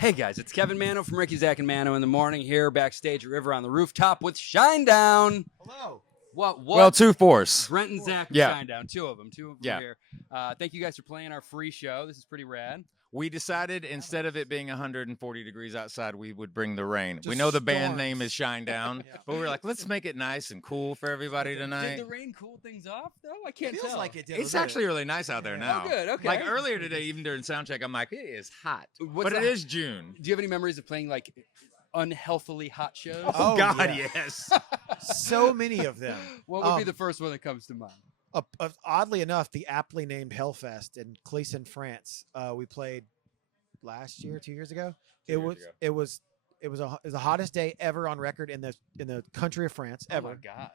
Hey guys, it's Kevin Mano from Ricky, Zach, and Mano in the morning here backstage at River on the Rooftop with Shinedown. Hello. What? Well, two force. Brent and Zach from Yeah. Shinedown, two of them Yeah. here. Thank you guys for playing our free show. This is pretty rad. We decided instead of it being 140 degrees outside, we would bring the rain. Just we know the band storms. name is Shinedown, Yeah. but we were like, let's make it nice and cool for everybody tonight. Did the rain cool things off though? I can't Feels tell. like it did. It's actually really nice out there now. Oh, good. Okay. Like earlier today, even during sound check, I'm like, it is hot. What's But it the- is June. Do you have any memories of playing like unhealthily hot shows? Oh, God, yeah. yes. So many of them. What would be the first one that comes to mind? Oddly enough, the aptly named Hellfest in Cleveland, France. We played last year, 2 years ago. It was the hottest day ever on record in the country of France ever. Oh my god!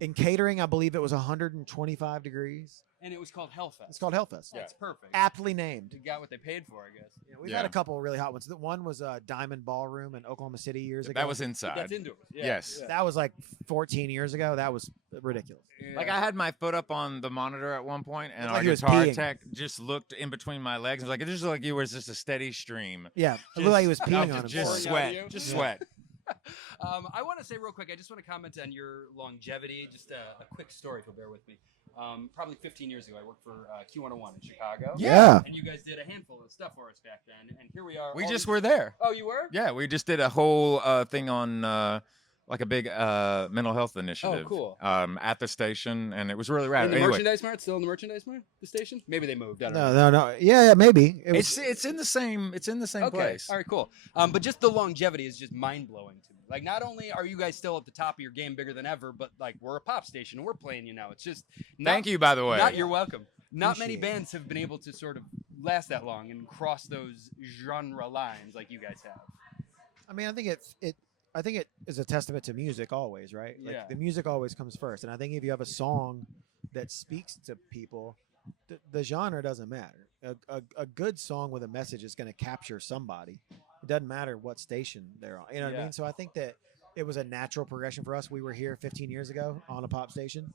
In catering, I believe it was 125 degrees. And it was called Hellfest. It's called Hellfest. That's perfect. Aptly named. You got what they paid for, I guess. Yeah, we've Yeah. had a couple of really hot ones. The one was Diamond Ballroom in Oklahoma City years ago. That was inside. That's indoors. Yeah. Yes. Yeah. That was like 14 years ago. That was ridiculous. Yeah. Like I had my foot up on the monitor at one point, and Looked our like he was guitar peeing. tech just looked in between my legs. It was like it just looked like you were just a steady stream. Yeah, it looked like he was peeing on himself. Just Pouring out of sweat, you? just Yeah. sweat. I want to say real quick, I just want to comment on your longevity. Just a quick story, if you'll bear with me. Probably 15 years ago, I worked for Q101 in Chicago. Yeah. And you guys did a handful of stuff for us back then. And here we are. We all just these- were there. Oh, you were? Yeah, we just did a whole thing on like a big mental health initiative. cool. At the station, and it was really rad. In the Anyway, merchandise mart? Still in the merchandise mart? The station? Maybe they moved. I don't know. No. Yeah, maybe. It was, it's in the same Okay. place. All right, cool. But just the longevity is just mind blowing to me. Like, not only are you guys still at the top of your game, bigger than ever, but like we're a pop station and we're playing you now. It's just Thank you, by the way. You're welcome. Not many Appreciate it. bands have been able to sort of last that long and cross those genre lines like you guys have. I mean, I think it is a testament to music always, right? Like Yeah. the music always comes first, and I think if you have a song that speaks to people, the genre doesn't matter. A good song with a message is going to capture somebody. It doesn't matter what station they're on. You know what I Yeah. mean? So I think that it was a natural progression for us. We were here 15 years ago on a pop station,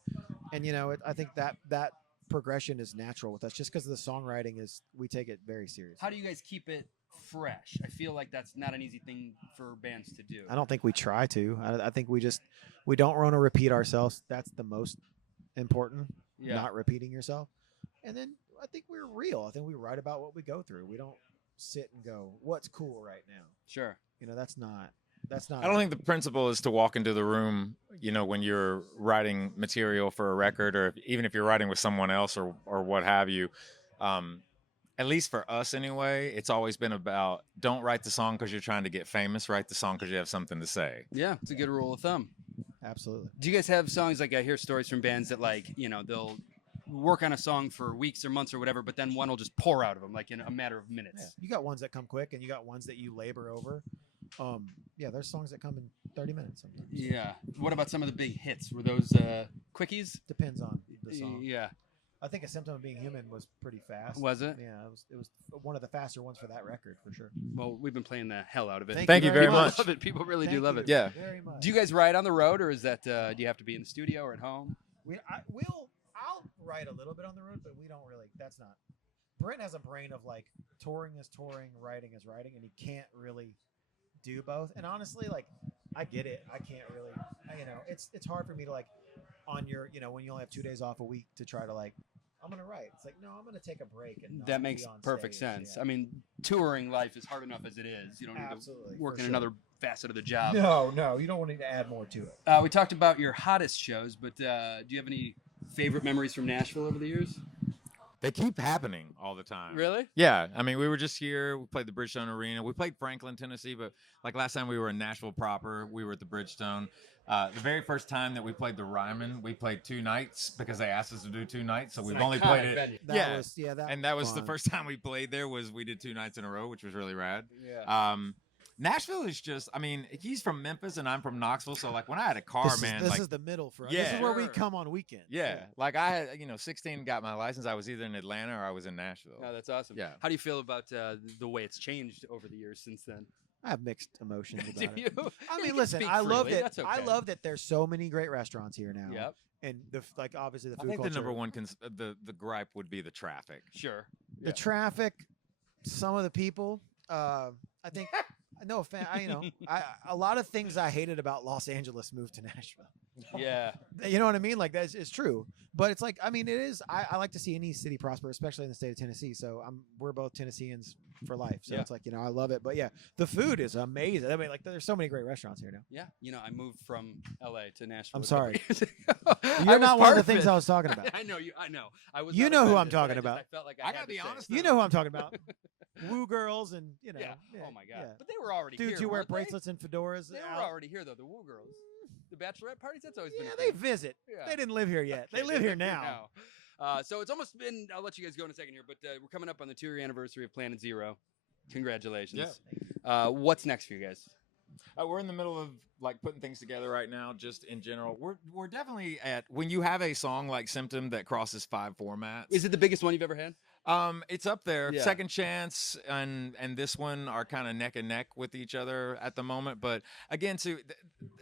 and I think that progression is natural with us, just because the songwriting we take it very seriously. How do you guys keep it fresh? I feel like that's not an easy thing for bands to do. I don't think we try to. I think we don't want to repeat ourselves. That's the most important. Yeah. Not repeating yourself. And then I think we're real. I think we write about what we go through. We don't sit and go, "What's cool right now?" Sure. That's not. I don't think the principle is to walk into the room, when you're writing material for a record, or even if you're writing with someone else or what have you. At least for us anyway, it's always been about don't write the song because you're trying to get famous. Write the song because you have something to say. Yeah, it's a good rule of thumb. Absolutely. Do you guys have songs like I hear stories from bands that they'll work on a song for weeks or months or whatever, but then one will just pour out of them like in a matter of minutes. Yeah. You got ones that come quick, and you got ones that you labor over. There's songs that come in 30 minutes sometimes. Yeah. What about some of the big hits? Were those quickies? Depends on the song. Yeah. I think A Symptom of Being Human was pretty fast. Was it? Yeah, it was one of the faster ones for that record for sure. Well, we've been playing the hell out of it. Thank you very People much. love it. People really do Thank love you it. Yeah. very much. Do you guys ride on the road, or is that do you have to be in the studio or at home? I'll write a little bit on the road, but we don't really. That's not. Brent has a brain of like touring is touring, writing is writing, and he can't really do both. And honestly, like I get it. I can't really. It's hard for me to like on your when you only have 2 days off a week to try to like. I'm gonna write. It's like, no, I'm gonna take a break. And not That makes be on perfect stage. sense. Yeah. I mean, touring life is hard enough as it is. You don't need Absolutely, to work for in sure. another facet of the job. No, you don't need to add more to it. We talked about your hottest shows, but do you have any favorite memories from Nashville over the years? They keep happening all the time. Really? Yeah. I mean, we were just here. We played the Bridgestone Arena. We played Franklin, Tennessee, but like last time we were in Nashville proper, we were at the Bridgestone. The very first time that we played the Ryman, we played 2 nights because they asked us to do 2 nights. So It's we've an only iconic played it. venue. That was the fun. first time we played there we did 2 nights in a row, which was really rad. Yeah. Nashville is just, I mean, he's from Memphis and I'm from Knoxville. So like when I had a car, This is the middle for us. Yeah. This is where we Sure. come on weekends. yeah, like I had, 16 got my license. I was either in Atlanta or I was in Nashville. No, that's awesome. Yeah. How do you feel about the way it's changed over the years since then? I have mixed emotions Do about you? it. I You mean, can listen, speak I love freely. that. That's I okay. love that there's so many great restaurants here now. Yep. And obviously the I food think culture. the number one, the gripe would be the traffic. Sure. The traffic, some of the people, I think no offense. A lot of things I hated about Los Angeles moved to Nashville. Yeah. You know what I mean? Like that's it's true. But it's like it is. I like to see any city prosper, especially in the state of Tennessee. So we're both Tennesseans for life. So it's like I love it. But yeah, the food is amazing. I mean, like there's so many great restaurants here now. Yeah, I moved from L.A. to Nashville. I'm sorry. You're not one of the things I was talking about. I know you. I know. I was. You know who I'm talking about. I felt like I gotta be honest. You know who I'm talking about. Woo girls and Yeah. Oh my god. Yeah. But they were already here. Dudes who wear weren't they? bracelets and fedoras. They were already here though. The Woo girls. The bachelorette parties. That's always been. Yeah, a they thing. visit. Yeah. They didn't live here yet. Okay, They live here now. So it's almost been. I'll let you guys go in a second here, but we're coming up on the 2-year anniversary of Planet Zero. Congratulations. Yeah. What's next for you guys? We're in the middle of like putting things together right now. Just in general, we're definitely at when you have a song like Symptom that crosses 5 formats. Is it the biggest one you've ever had? It's up there. Yeah. Second Chance and this one are kind of neck and neck with each other at the moment. But again,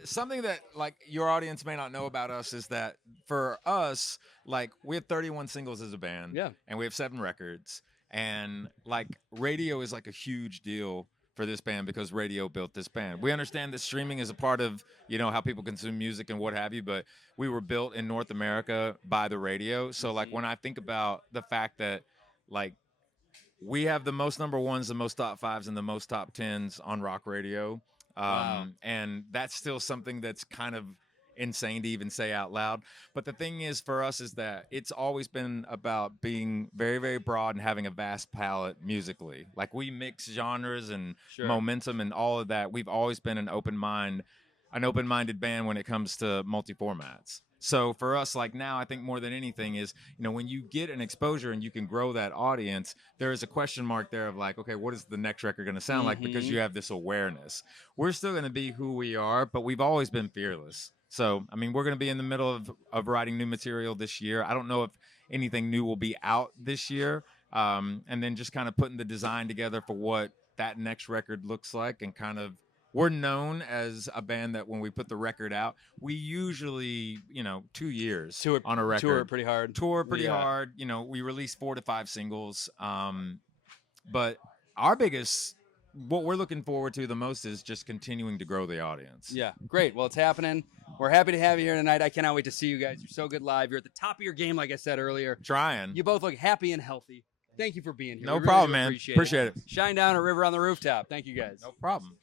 something that like your audience may not know about us is that for us, like we have 31 singles as a band, and we have 7 records, and like radio is like a huge deal for this band because radio built this band. We understand that streaming is a part of, how people consume music and what have you, but we were built in North America by the radio. So like when I think about the fact that like we have the most number ones, the most top 5s, and the most top 10s on rock radio. Wow. And that's still something that's kind of insane to even say out loud. But the thing is for us is that it's always been about being very, very broad and having a vast palette musically. Like we mix genres and momentum and all of that. We've always been an open-minded band when it comes to multi-formats. So for us, like now, I think more than anything is, when you get an exposure and you can grow that audience, there is a question mark there of like, okay, what is the next record going to sound like? Because you have this awareness. We're still going to be who we are, but we've always been fearless. So, I mean, we're going to be in the middle of writing new material this year. I don't know if anything new will be out this year. And then just kind of putting the design together for what that next record looks like and kind of, we're known as a band that when we put the record out, we usually, 2 years on a record. Tour pretty hard. We release 4 to 5 singles. But what we're looking forward to the most is just continuing to grow the audience. Yeah, great. Well, it's happening. We're happy to have you here tonight. I cannot wait to see you guys. You're so good live. You're at the top of your game, like I said earlier. Trying. You both look happy and healthy. Thank you for being here. No problem, man. Appreciate it. Shinedown or River on the Rooftop. Thank you guys. No problem.